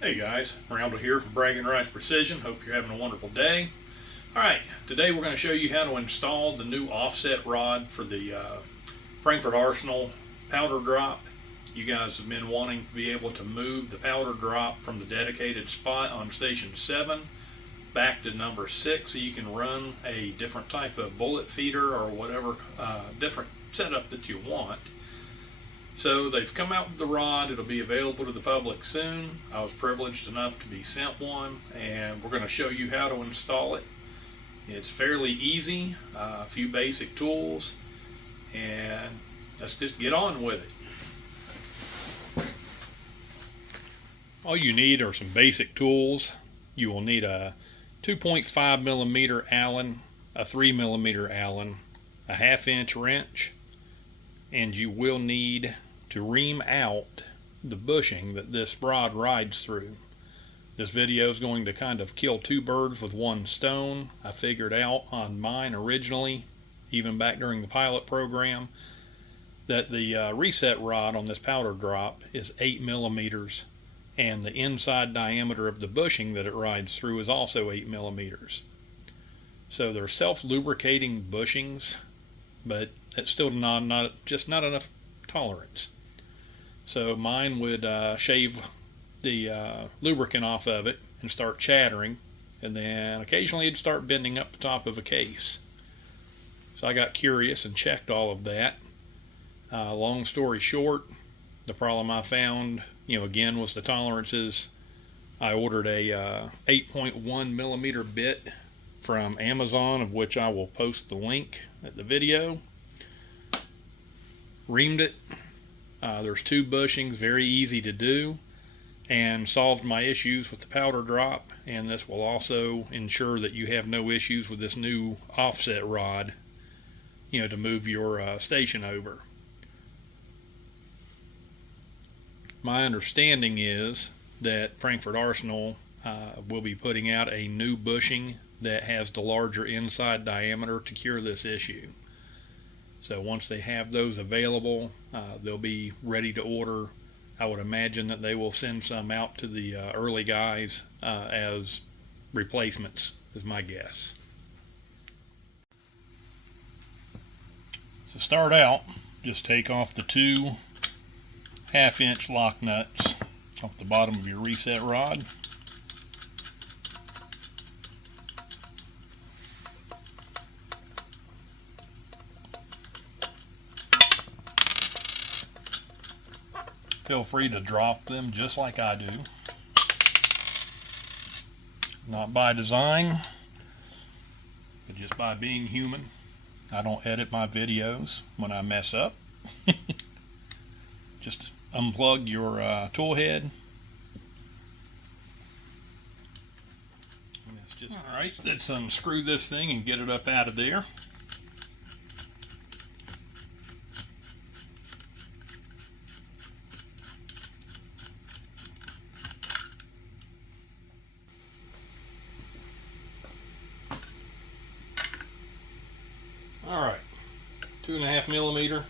Hey guys, Randall here from Bragging Rights Precision. Hope you're having a wonderful day. Alright, today we're going to show you how to install the new offset rod for the Frankford Arsenal powder drop. You guys have been wanting to be able to move the powder drop from the dedicated spot on station 7 back to number 6 so you can run a different type of bullet feeder or whatever different setup that you want. So they've come out with the rod. It'll be available to the public soon. I was privileged enough to be sent one, and we're going to show you how to install it. It's fairly easy, a few basic tools, and let's just get on with it. All you need are some basic tools. You will need a 2.5 millimeter Allen, a 3 millimeter Allen, a 1/2 inch wrench, and you will need to ream out the bushing that this rod rides through. This video is going to kind of kill two birds with one stone. I figured out on mine originally, even back during the pilot program, that the reset rod on this powder drop is 8 millimeters, and the inside diameter of the bushing that it rides through is also 8 millimeters. So they're self-lubricating bushings, but it's still not enough tolerance. So mine would shave the lubricant off of it and start chattering, and then occasionally it'd start bending up the top of a case. So I got curious and checked all of that. Long story short, the problem I found, again, was the tolerances. I ordered a 8.1 millimeter bit from Amazon, of which I will post the link at the video. Reamed it. There's two bushings, very easy to do, and solved my issues with the powder drop. And this will also ensure that you have no issues with this new offset rod, to move your station over. My understanding is that Frankford Arsenal will be putting out a new bushing that has the larger inside diameter to cure this issue. So once they have those available, they'll be ready to order. I would imagine that they will send some out to the early guys as replacements, is my guess. To start out, just take off the two 1/2 inch lock nuts off the bottom of your reset rod. Feel free to drop them just like I do. Not by design, but just by being human. I don't edit my videos when I mess up. Just unplug your tool head. Alright, let's unscrew this thing and get it up out of there. Alright, 2.5 millimeter.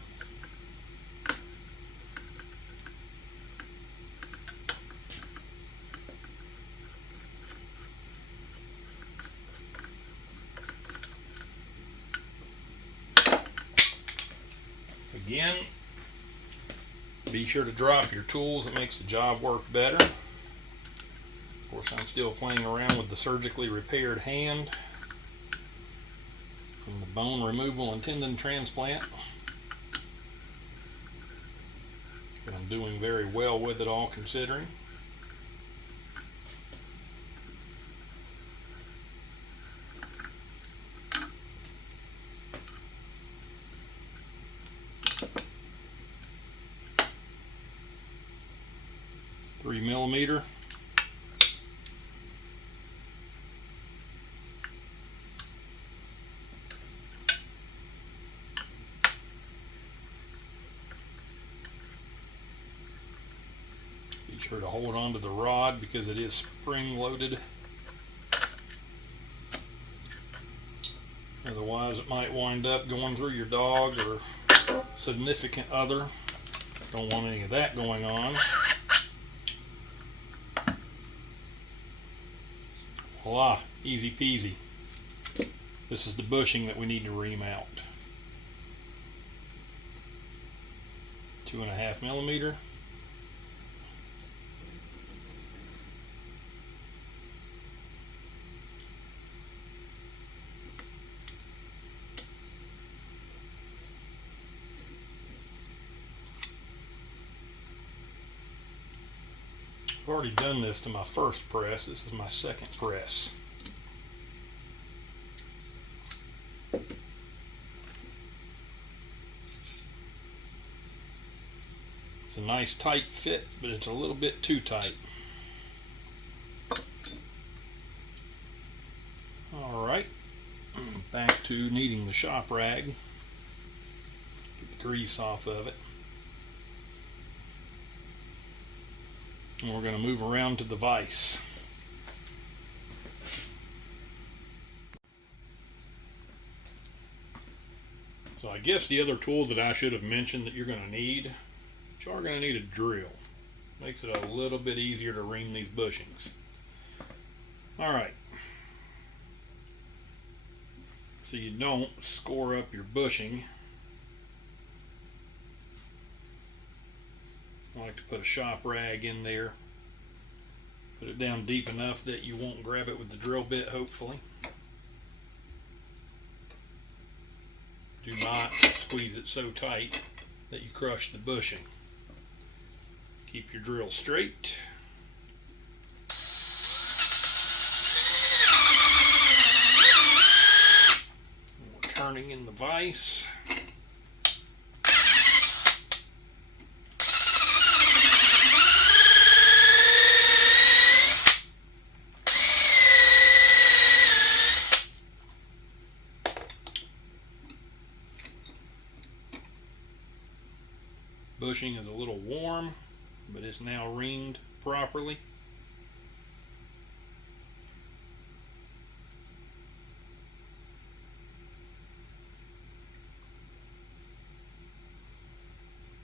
Again, be sure to drop your tools. It makes the job work better. Of course, I'm still playing around with the surgically repaired hand from the bone removal and tendon transplant. But I'm doing very well with it, all considering. Three millimeter. Be sure to hold on to the rod because it is spring loaded. Otherwise it might wind up going through your dog or significant other. Don't want any of that going on. Voila, easy peasy. This is the bushing that we need to ream out. 2.5 millimeter. I've already done this to my first press. This is my second press. It's a nice tight fit, but it's a little bit too tight. Alright, back to needing the shop rag. Get the grease off of it. And we're going to move around to the vise. So I guess the other tool that I should have mentioned that you're going to need, you are going to need a drill. Makes it a little bit easier to ream these bushings. Alright. So you don't score up your bushing. I like to put a shop rag in there. Put it down deep enough that you won't grab it with the drill bit, hopefully. Do not squeeze it so tight that you crush the bushing. Keep your drill straight. And we're turning in the vise. Bushing is a little warm, but it's now reamed properly.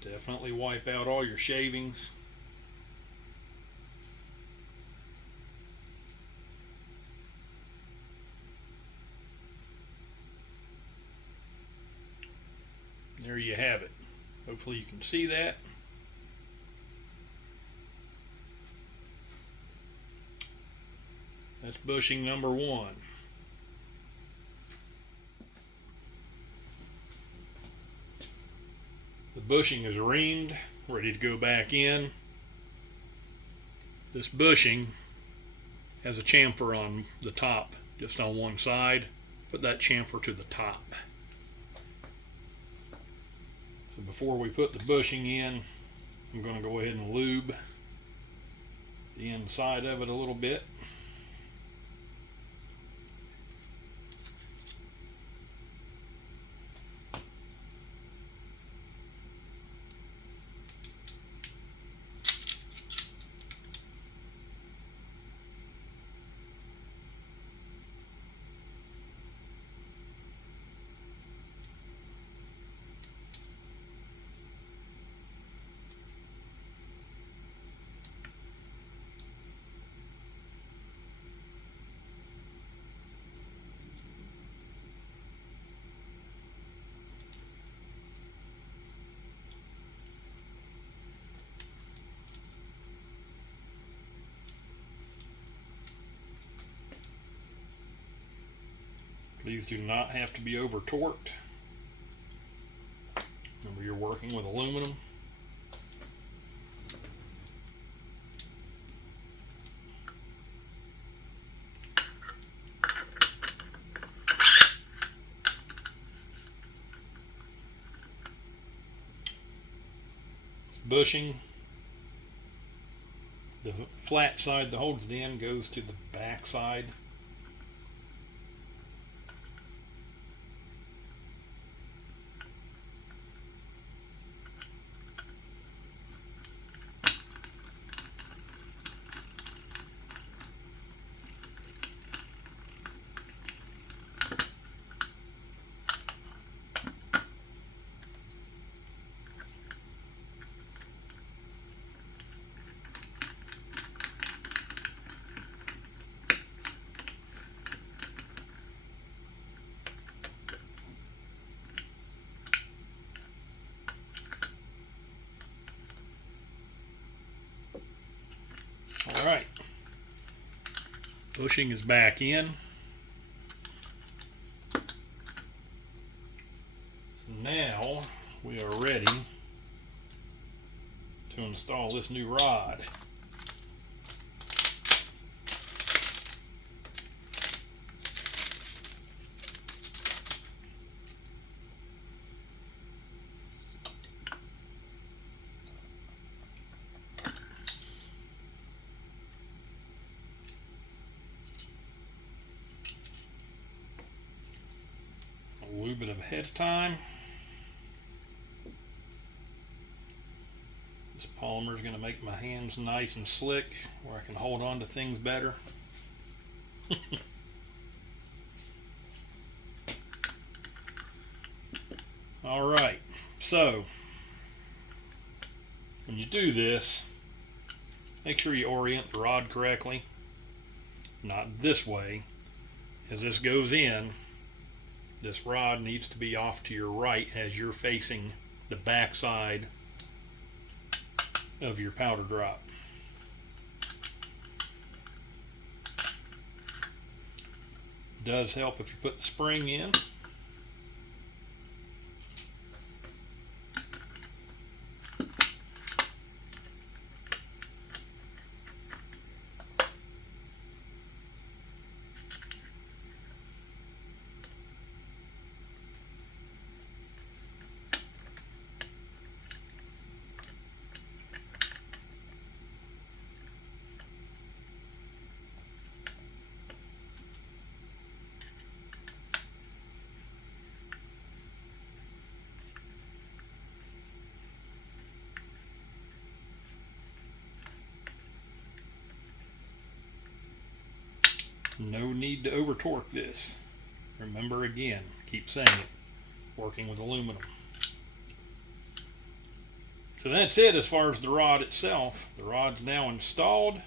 Definitely wipe out all your shavings. There you have it. Hopefully you can see that. That's bushing number 1. The bushing is reamed, ready to go back in. This bushing has a chamfer on the top, just on one side. Put that chamfer to the top. So before we put the bushing in, I'm going to go ahead and lube the inside of it a little bit. These do not have to be over torqued. Remember, you're working with aluminum. Bushing. The flat side that holds the end goes to the back side. All right, bushing is back in. So now we are ready to install this new rod. A little bit of ahead of time. This polymer is going to make my hands nice and slick where I can hold on to things better. Alright, so when you do this, make sure you orient the rod correctly. Not this way. As this goes in, this rod needs to be off to your right as you're facing the back side of your powder drop. Does help if you put the spring in. No need to over torque this. Remember again, keep saying it, working with aluminum. So that's it as far as the rod itself. The rod's now installed.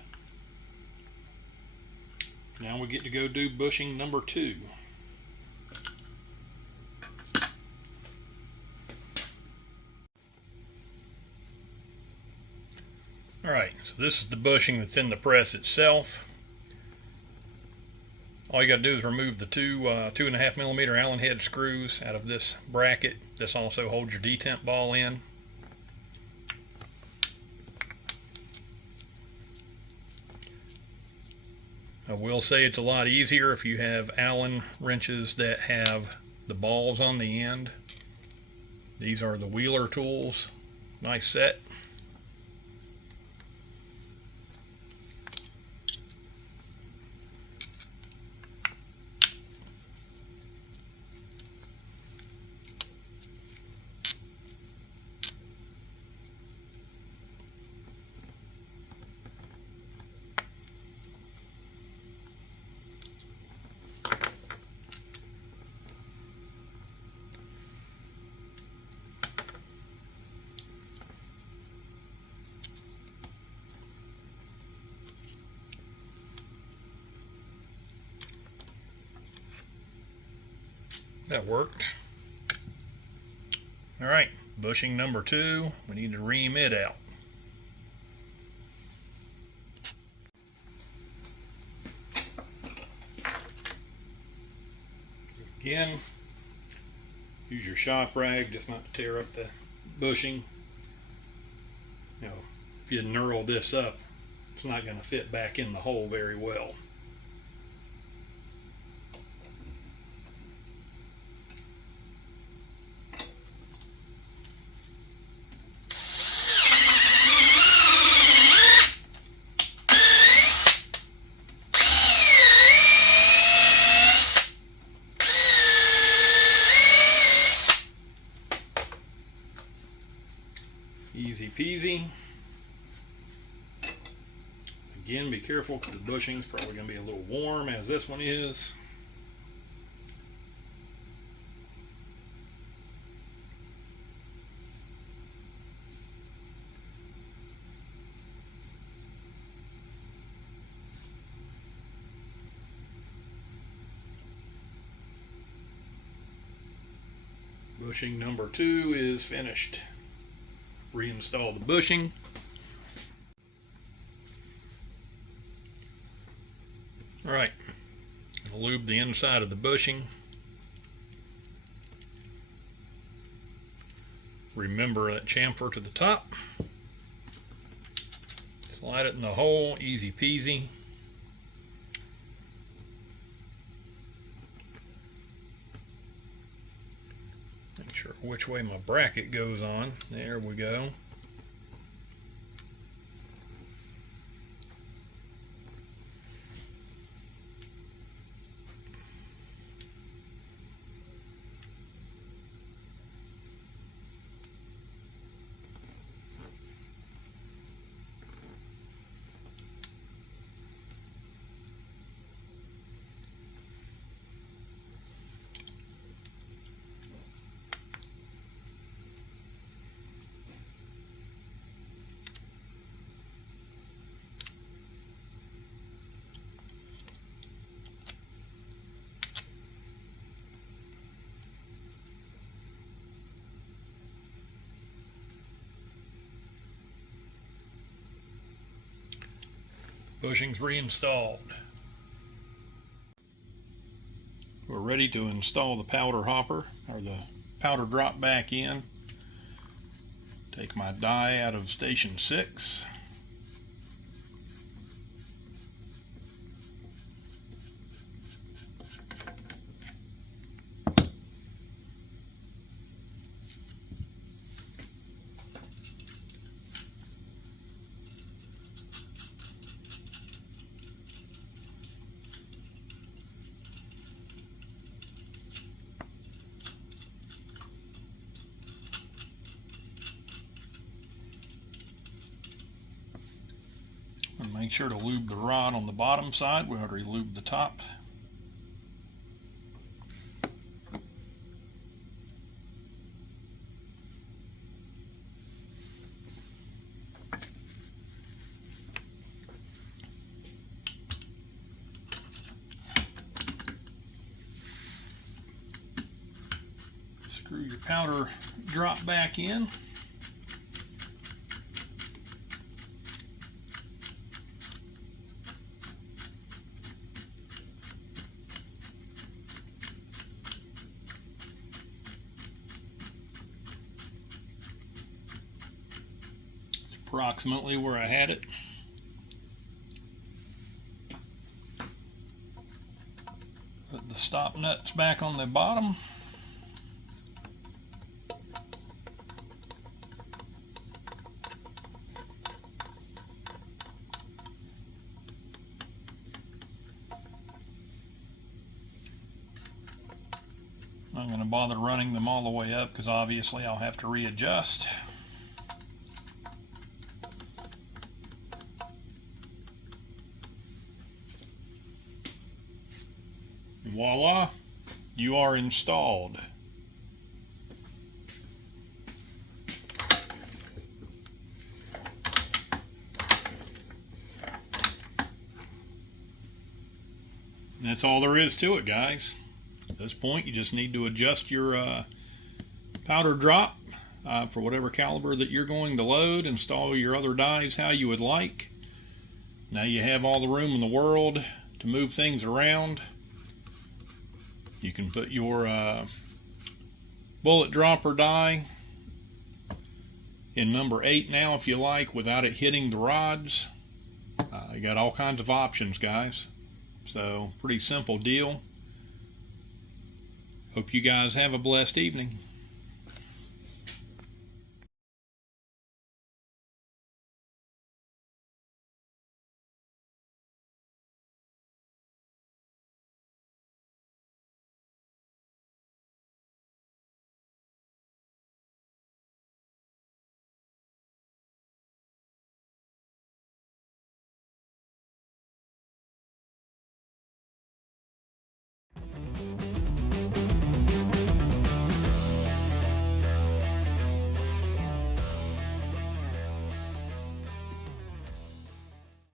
Now we get to go do bushing number 2. Alright, so this is the bushing that's in the press itself. All you got to do is remove the two 2.5 millimeter Allen head screws out of this bracket. This also holds your detent ball in. I will say it's a lot easier if you have Allen wrenches that have the balls on the end. These are the Wheeler tools. Nice set. That worked. All right, bushing number 2, we need to ream it out. Again, use your shop rag just not to tear up the bushing. You know, if you knurl this up, it's not going to fit back in the hole very well. Easy peasy. Again, be careful because the bushing's probably going to be a little warm as this one is. Bushing number 2 is finished. Reinstall the bushing. Alright, lube the inside of the bushing. Remember that chamfer to the top. Slide it in the hole, easy peasy. Make sure which way my bracket goes on. There we go. Bushings reinstalled. We're ready to install the powder hopper, or the powder drop back in. Take my die out of station 6. And make sure to lube the rod on the bottom side. We already lubed the top. Screw your powder drop back in. Approximately where I had it. Put the stop nuts back on the bottom. I'm not going to bother running them all the way up because obviously I'll have to readjust. Voila, you are installed. That's all there is to it, guys. At this point, you just need to adjust your powder drop for whatever caliber that you're going to load. Install your other dies how you would like. Now you have all the room in the world to move things around. You can put your bullet dropper die in number 8 now if you like, without it hitting the rods. You got all kinds of options, guys. So pretty simple deal. Hope you guys have a blessed evening.